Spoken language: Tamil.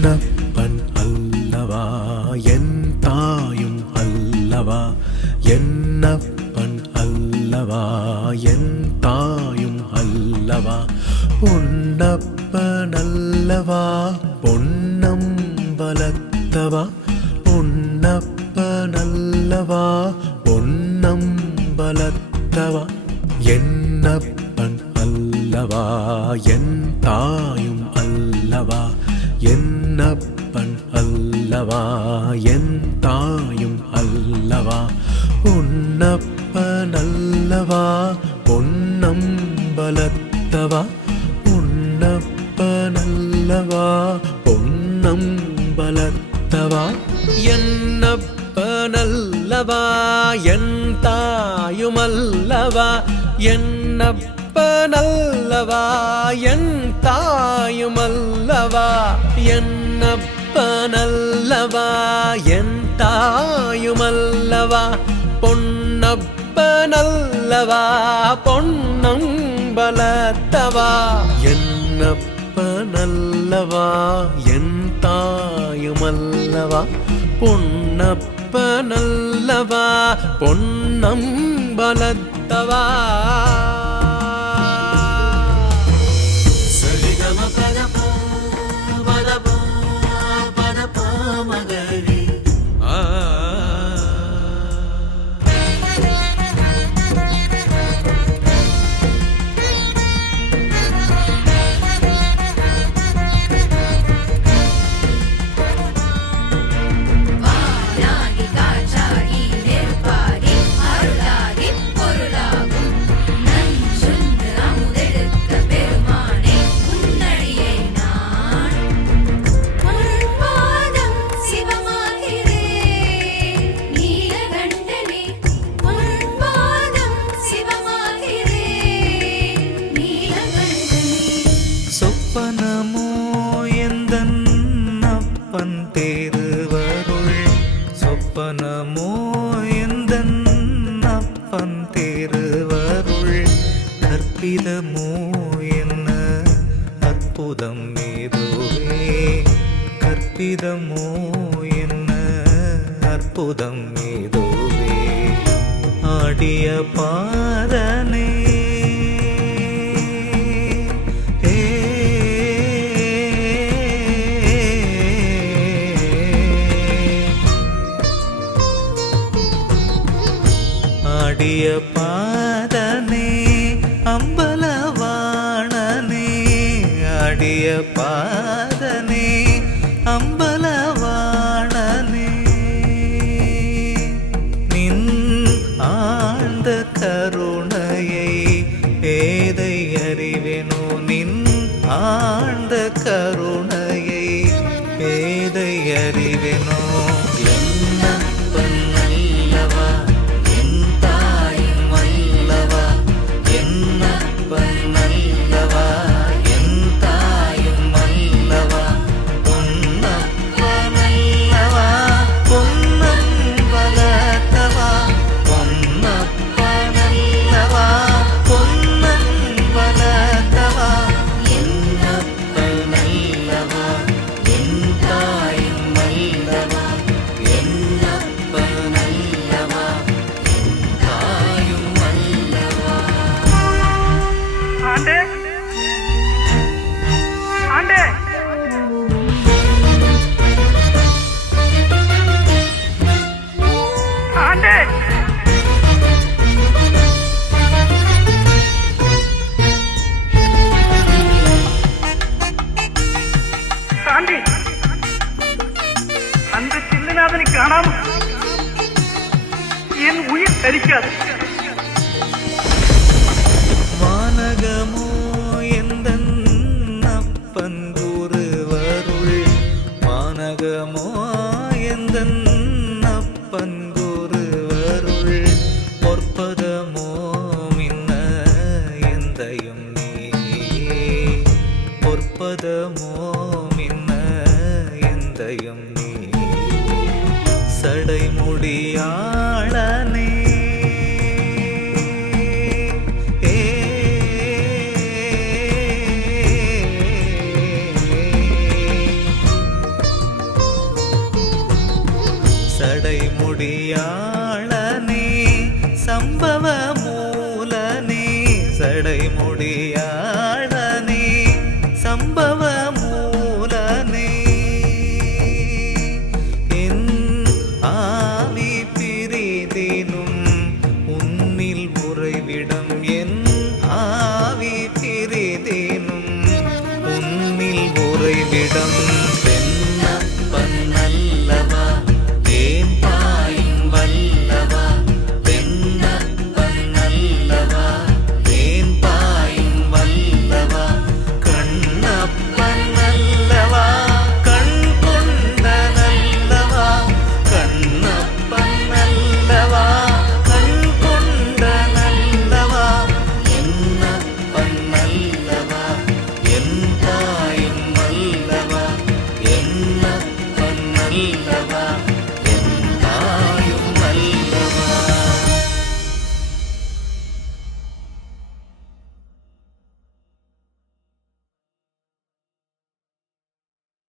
என்னப்பன் அல்லவா என் தாயும் அல்லவா என்னப்பன் அல்லவா என் தாயும் அல்லவா பொன்னப்பன் அல்லவா பொன்னம் பலத்தவா பொன்னப்பன் அல்லவா பொன்னம் பலத்தவா என்னப்பன் அல்லவா என் தாயும் அல்லவா என்னப்பன் அல்லவா என் தாயும் அல்லவா பொன்னப்பன் அல்லவா பொன்னம் பலத்தவா பொன்னப்பன் அல்லவா பொன்னம் பலத்தவா என்னப்பன் அல்லவா என் தாயும் அல்லவா என்னப்பன் அல்லவா என் தாயும் அல்லவா என்னப்பன் அல்லவா என் தாயும் அல்லவா பொன்னப்பன் அல்லவா பொன்னம் பலத்தவா என்னப்பன் அல்லவா என் தாயும் அல்லவா பொன்னப்பன் அல்லவா பொன்னம் பலத்தவா சொப்பனமோ எந்தன் அப்பன் தேருவருள் சொப்பனமோ எந்தன் அப்பன் தேருவருள் கற்பிதமோ என்ன அற்புதம் ஏதுவே கற்பிதமோ என்ன அற்புதம் ஏதுவே ஆடிய பாதனே ஆடிய பாதனே அம்பலவாணனே ஆடிய பாதனே அம்பலவாணனே நின் ஆழ்ந்த கருணையை ஏதை அறிவேனோ நின் ஆழ்ந்த கருணையை ஏதை அறிவேனோ அந்த சின்னநாதனை காணாமல் என் உயிர் தரிக்காது. வானகமோ எந்தன் அப்பன் குருவருள் வானகமோ எந்தன் அப்பன் குருவருள் பொற்பதமோ மின்ன எந்தையும் நீயே பொற்பதமோ மின்ன எந்தையும் நீ சடைமுடியாளனே தடை முடியா